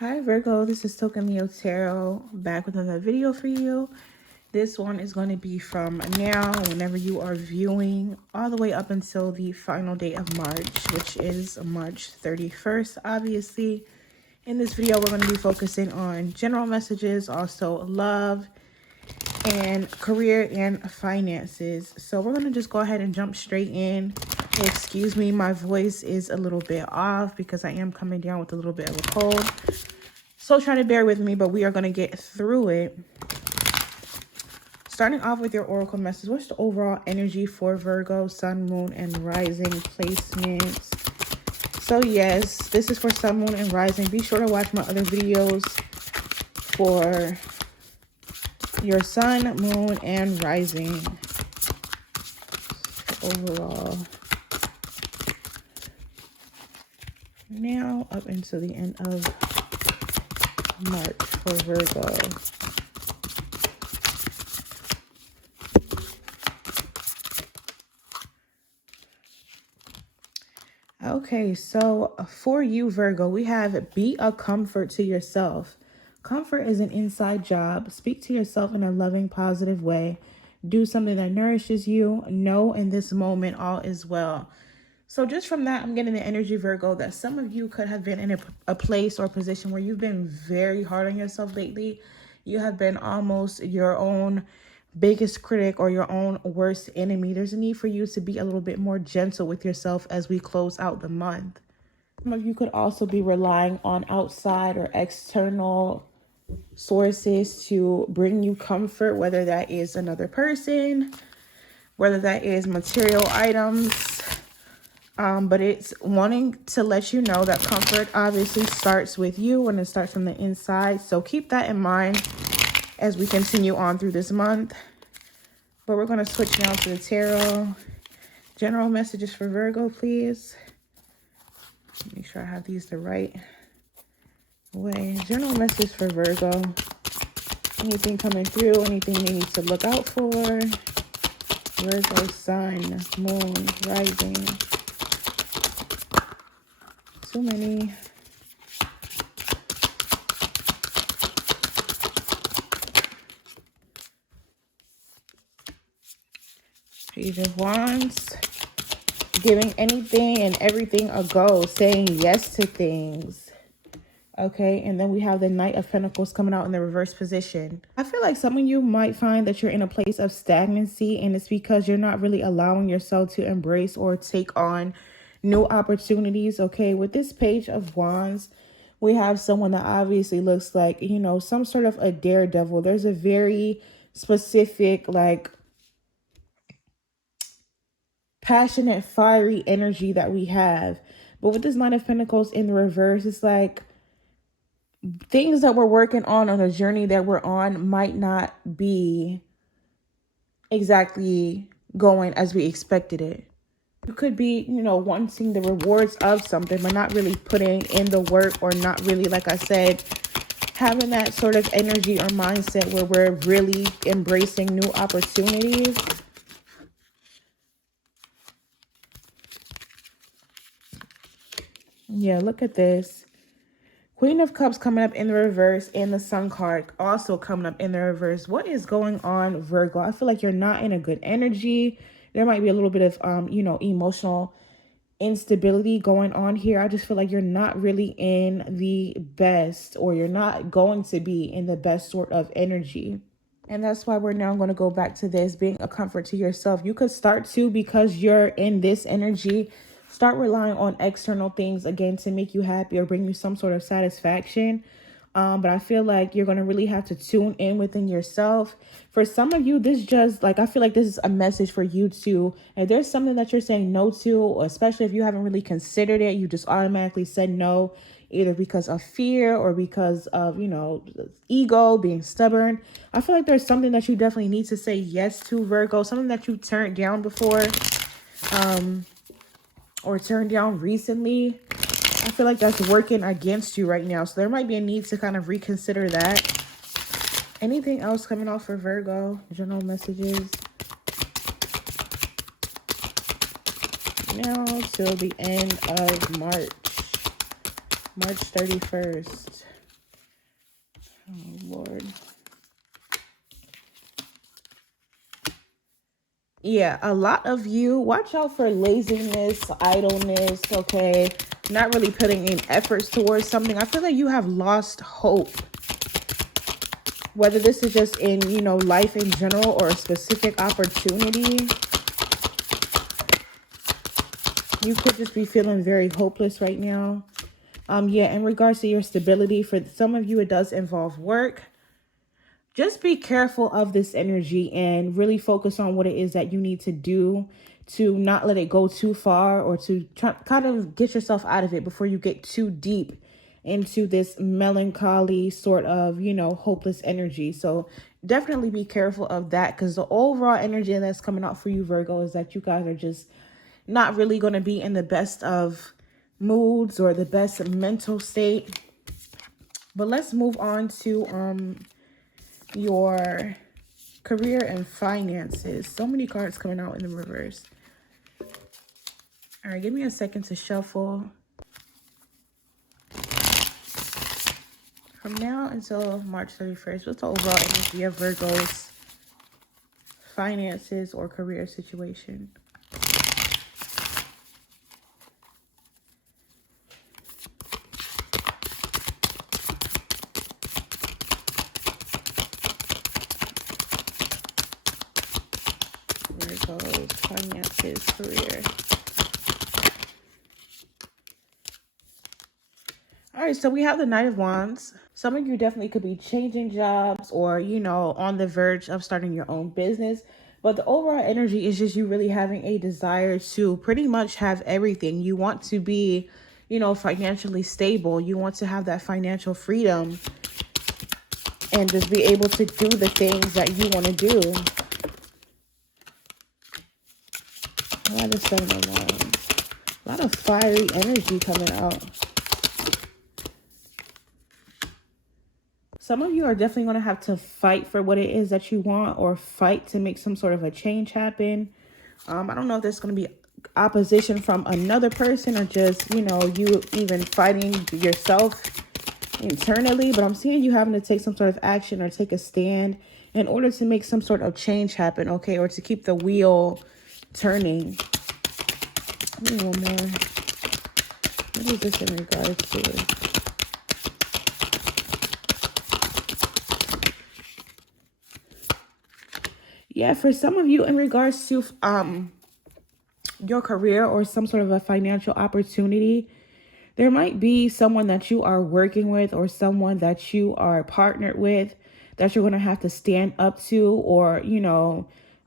Hi Virgo, this is Token Leo Tarot back with another video for you. This one is going to be from now, whenever you are viewing, all the way up until the final day of March, which is March 31st, obviously. In this video, we're going to be focusing on general messages, also love and career and finances. So we're going to just go ahead and jump straight in. Excuse me, my voice is a little bit off because I am coming down with a little bit of a cold. So try to bear with me, but we are going to get through it. Starting off with your oracle message, what's the overall energy for Virgo, sun, moon, and rising placements? So yes, this is for sun, moon, and rising. Be sure to watch my other videos for your sun, moon, and rising. Overall. Now up until the end of March for Virgo. Okay, so for you, Virgo, we have be a comfort to yourself. Comfort is an inside job. Speak to yourself in a loving, positive way. Do something that nourishes you. Know in this moment all is well. So just from that, I'm getting the energy, Virgo, that some of you could have been in a place or position where you've been very hard on yourself lately. You have been almost your own biggest critic or your own worst enemy. There's a need for you to be a little bit more gentle with yourself as we close out the month. Some of you could also be relying on outside or external sources to bring you comfort, whether that is another person, whether that is material items. But it's wanting to let you know that comfort obviously starts with you and it starts from the inside. So keep that in mind as we continue on through this month. But we're going to switch now to the tarot. General messages for Virgo, please. Make sure I have these the right way. General message for Virgo. Anything coming through, anything they need to look out for. Virgo, sun, moon, rising. Too many. Page of Wands. Giving anything and everything a go. Saying yes to things. Okay, and then we have the Knight of Pentacles coming out in the reverse position. I feel like some of you might find that you're in a place of stagnancy, and it's because you're not really allowing yourself to embrace or take on new opportunities. Okay, with this Page of Wands, we have someone that obviously looks like, you know, some sort of a daredevil. There's a very specific, like, passionate, fiery energy that we have. But with this Knight of Pentacles in the reverse, it's like things that we're working on the journey that we're on might not be exactly going as we expected it. You could be, you know, wanting the rewards of something, but not really putting in the work, or not really, like I said, having that sort of energy or mindset where we're really embracing new opportunities. Yeah, look at this. Queen of Cups coming up in the reverse, and the Sun card also coming up in the reverse. What is going on, Virgo? I feel like you're not in a good energy. There might be a little bit of, you know, emotional instability going on here. I just feel like you're not really in the best, or you're not going to be in the best sort of energy. And that's why we're now going to go back to this, being a comfort to yourself. You could start to, because you're in this energy, start relying on external things again to make you happy or bring you some sort of satisfaction. But I feel like you're going to really have to tune in within yourself. For some of you, this just, like, I feel like this is a message for you too. If there's something that you're saying no to, or especially if you haven't really considered it, you just automatically said no, either because of fear or because of, you know, ego, being stubborn. I feel like there's something that you definitely need to say yes to, Virgo. Something that you turned down before, or turned down recently. I feel like that's working against you right now. So there might be a need to kind of reconsider that. Anything else coming off for Virgo? General messages. Now till the end of March. March 31st. Oh, Lord. Yeah, a lot of you, watch out for laziness, idleness, okay? Not really putting in efforts towards something. I feel like you have lost hope. Whether this is just in, life in general or a specific opportunity, you could just be feeling very hopeless right now. Yeah, in regards to your stability, for some of you, it does involve work. Just be careful of this energy and really focus on what it is that you need to do to not let it go too far, or to kind of get yourself out of it before you get too deep into this melancholy sort of, hopeless energy. So definitely be careful of that, because the overall energy that's coming out for you, Virgo, is that you guys are just not really going to be in the best of moods or the best mental state. But let's move on to your career and finances. So many cards coming out in the reverse. All right, give me a second to shuffle. From now until March 31st, what's the overall energy of Virgo's finances or career situation? Virgo's finances, career. All right, so we have the Knight of Wands. Some of you definitely could be changing jobs or, on the verge of starting your own business. But the overall energy is just you really having a desire to pretty much have everything. You want to be, financially stable. You want to have that financial freedom and just be able to do the things that you want to do. A lot of Seven of Wands. A lot of fiery energy coming out. Some of you are definitely going to have to fight for what it is that you want, or fight to make some sort of a change happen. I don't know if there's going to be opposition from another person, or just, you even fighting yourself internally. But I'm seeing you having to take some sort of action or take a stand in order to make some sort of change happen, okay? Or to keep the wheel turning. Give me one more. What is this in regards to? Yeah, for some of you, in regards to your career or some sort of a financial opportunity, there might be someone that you are working with or someone that you are partnered with that you're going to have to stand up to, or,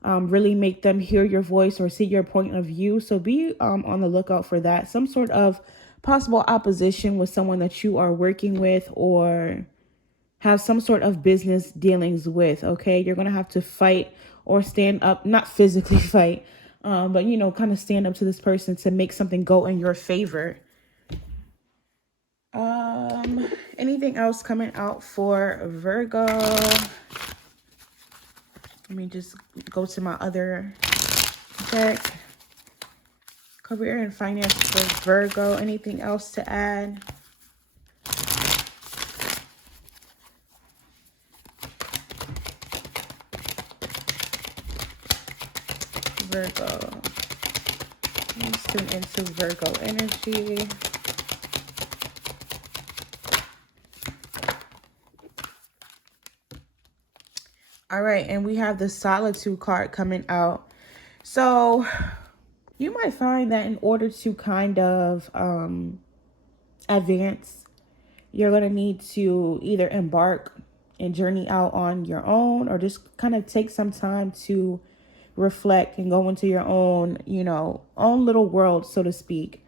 really make them hear your voice or see your point of view. So be on the lookout for that. Some sort of possible opposition with someone that you are working with or have some sort of business dealings with, okay? You're going to have to fight or stand up, not physically fight, but, kind of stand up to this person to make something go in your favor. Anything else coming out for Virgo? Let me just go to my other deck. Career and finance for Virgo. Anything else to add? Virgo. Let's tune into Virgo energy. All right, and we have the Solitude card coming out. So you might find that in order to kind of advance, you're going to need to either embark and journey out on your own, or just kind of take some time to reflect and go into your own, own little world, so to speak.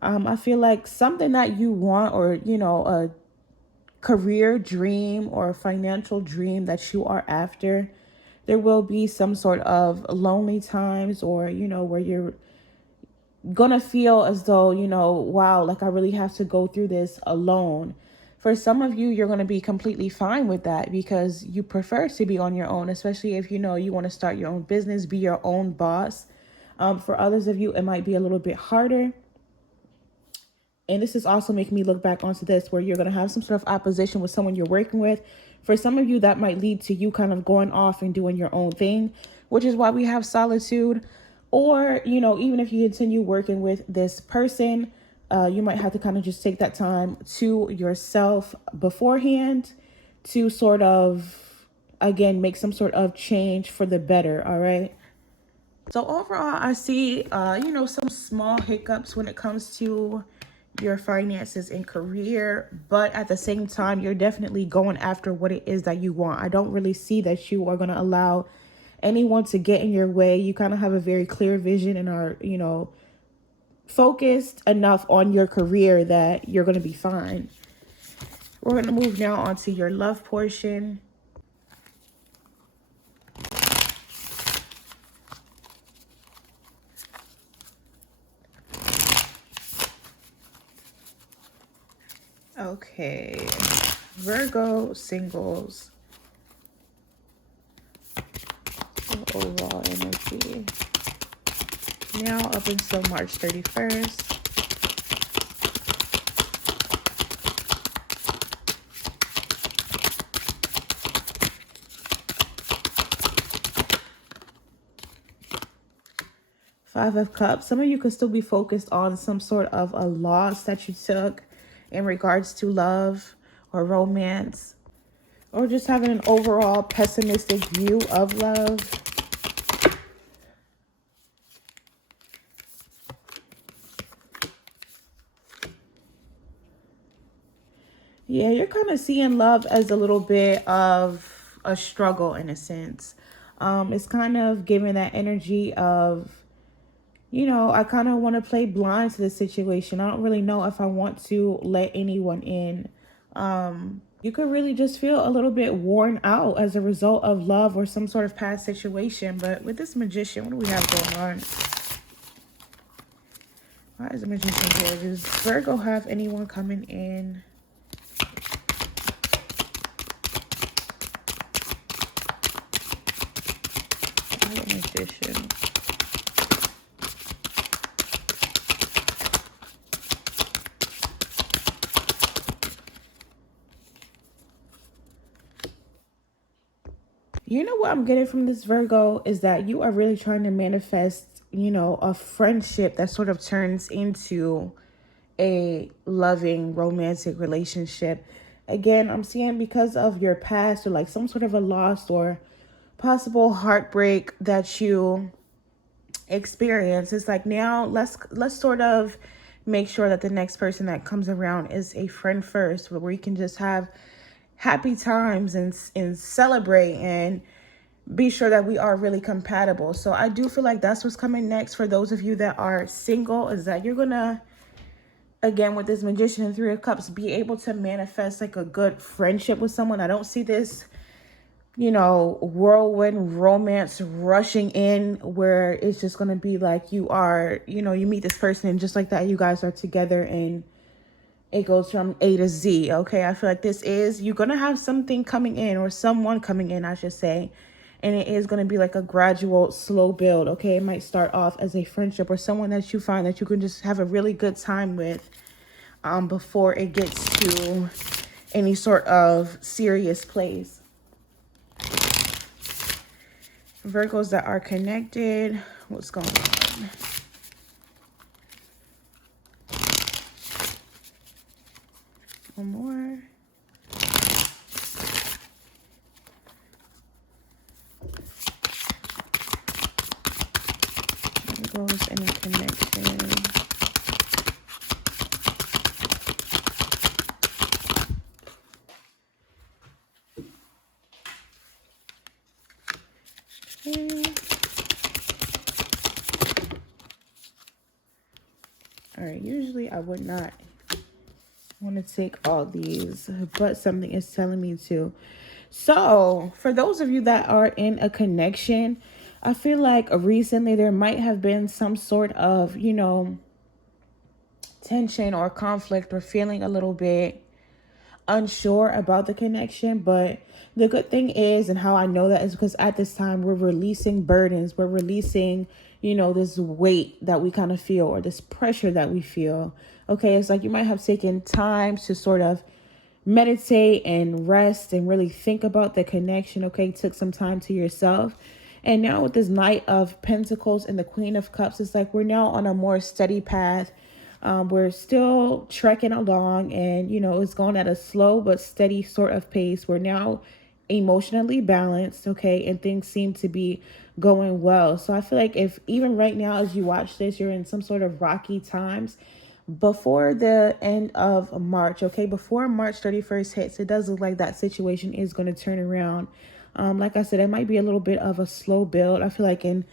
I feel like something that you want, or, a career dream or a financial dream that you are after, there will be some sort of lonely times, or, where you're gonna feel as though, wow, like I really have to go through this alone. For some of you, you're going to be completely fine with that because you prefer to be on your own, especially if you want to start your own business, be your own boss. For others of you, it might be a little bit harder. And this is also making me look back onto this, where you're going to have some sort of opposition with someone you're working with, For some of you, that might lead to you kind of going off and doing your own thing, which is why we have solitude. Or, even if you continue working with this person, you might have to kind of just take that time to yourself beforehand to sort of, again, make some sort of change for the better. All right. So overall, I see, some small hiccups when it comes to your finances and career, but at the same time, you're definitely going after what it is that you want. I don't really see that you are going to allow anyone to get in your way. You kind of have a very clear vision and are, focused enough on your career that you're going to be fine. We're going to move now on to your love portion. Okay, Virgo singles. Overall energy now up until March 31st. Five of Cups. Some of you could still be focused on some sort of a loss that you took in regards to love or romance, or just having an overall pessimistic view of love. Yeah, you're kind of seeing love as a little bit of a struggle in a sense. It's kind of giving that energy of, I kind of want to play blind to the situation. I don't really know if I want to let anyone in. You could really just feel a little bit worn out as a result of love or some sort of past situation. But with this Magician, what do we have going on? Why is the Magician here? Does Virgo have anyone coming in? Why the Magician? You know what I'm getting from this Virgo is that you are really trying to manifest, a friendship that sort of turns into a loving romantic relationship. Again, I'm seeing because of your past or like some sort of a loss or possible heartbreak that you experience. It's like now let's sort of make sure that the next person that comes around is a friend first, where we can just have happy times and celebrate and be sure that we are really compatible. So I do feel like that's what's coming next for those of you that are single, is that you're gonna, again, with this Magician and Three of Cups, be able to manifest like a good friendship with someone. I don't see this, whirlwind romance rushing in where it's just going to be like you are, you meet this person and just like that, you guys are together and it goes from A to Z. Okay. I feel like you're going to have something coming in, or someone coming in, I should say. And it is going to be like a gradual, slow build. Okay. It might start off as a friendship or someone that you find that you can just have a really good time with before it gets to any sort of serious place. Virgos that are connected, what's going on? One more. Virgos in a connection. All right, usually I would not want to take all these, but something is telling me to. So for those of you that are in a connection, I feel like recently there might have been some sort of, tension or conflict, or feeling a little bit unsure about the connection. But the good thing is, and how I know that, is because at this time we're releasing burdens, we're releasing this weight that we kind of feel, or this pressure that we feel. Okay, it's like you might have taken time to sort of meditate and rest and really think about the connection. Okay, took some time to yourself. And now with this Knight of Pentacles and the Queen of Cups, it's like we're now on a more steady path. We're still trekking along, and it's going at a slow but steady sort of pace. We're now emotionally balanced, okay, and things seem to be going well. So I feel like if even right now as you watch this, you're in some sort of rocky times, before the end of March, okay, before March 31st hits, it does look like that situation is going to turn around. Like I said, it might be a little bit of a slow build. I feel like in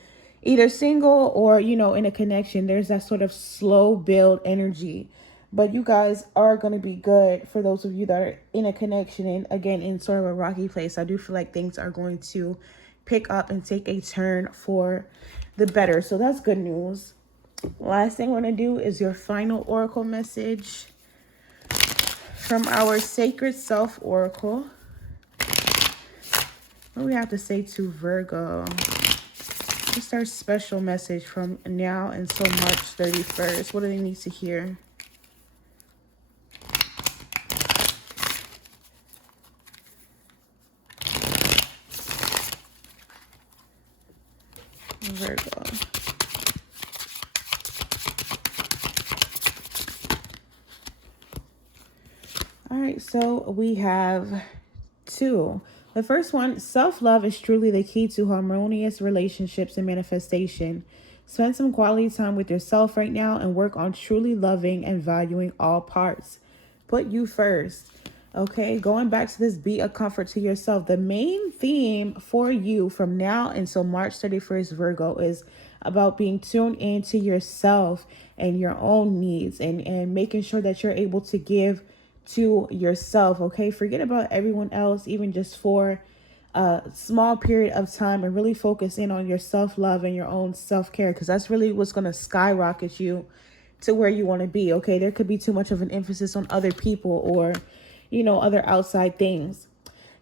either single or, in a connection, there's that sort of slow build energy. But you guys are going to be good for those of you that are in a connection and, again, in sort of a rocky place. I do feel like things are going to pick up and take a turn for the better. So that's good news. Last thing we're going to do is your final oracle message from our Sacred Self Oracle. What do we have to say to Virgo? What's our special message from now until March 31st? What do they need to hear? Virgo. All right, so we have two. The first one, self-love is truly the key to harmonious relationships and manifestation. Spend some quality time with yourself right now and work on truly loving and valuing all parts. Put you first. Okay, going back to this, be a comfort to yourself. The main theme for you from now until March 31st, Virgo, is about being tuned into yourself and your own needs and making sure that you're able to give to yourself. Okay, forget about everyone else, even just for a small period of time, and really focus in on your self-love and your own self-care, because that's really what's going to skyrocket you to where you want to be. Okay, there could be too much of an emphasis on other people or other outside things.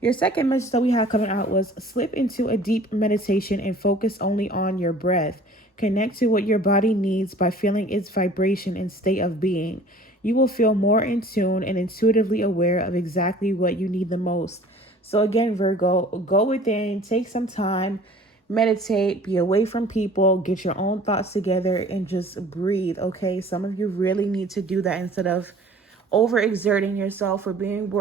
Your second message that we had coming out was slip into a deep meditation and focus only on your breath. Connect to what your body needs by feeling its vibration and state of being. You will feel more in tune and intuitively aware of exactly what you need the most. So again, Virgo, go within, take some time, meditate, be away from people, get your own thoughts together, and just breathe, okay? Some of you really need to do that instead of overexerting yourself or being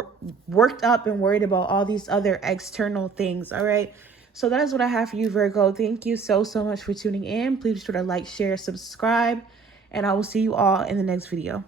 worked up and worried about all these other external things, all right? So that is what I have for you, Virgo. Thank you so much for tuning in. Please be sure to like, share, subscribe, and I will see you all in the next video.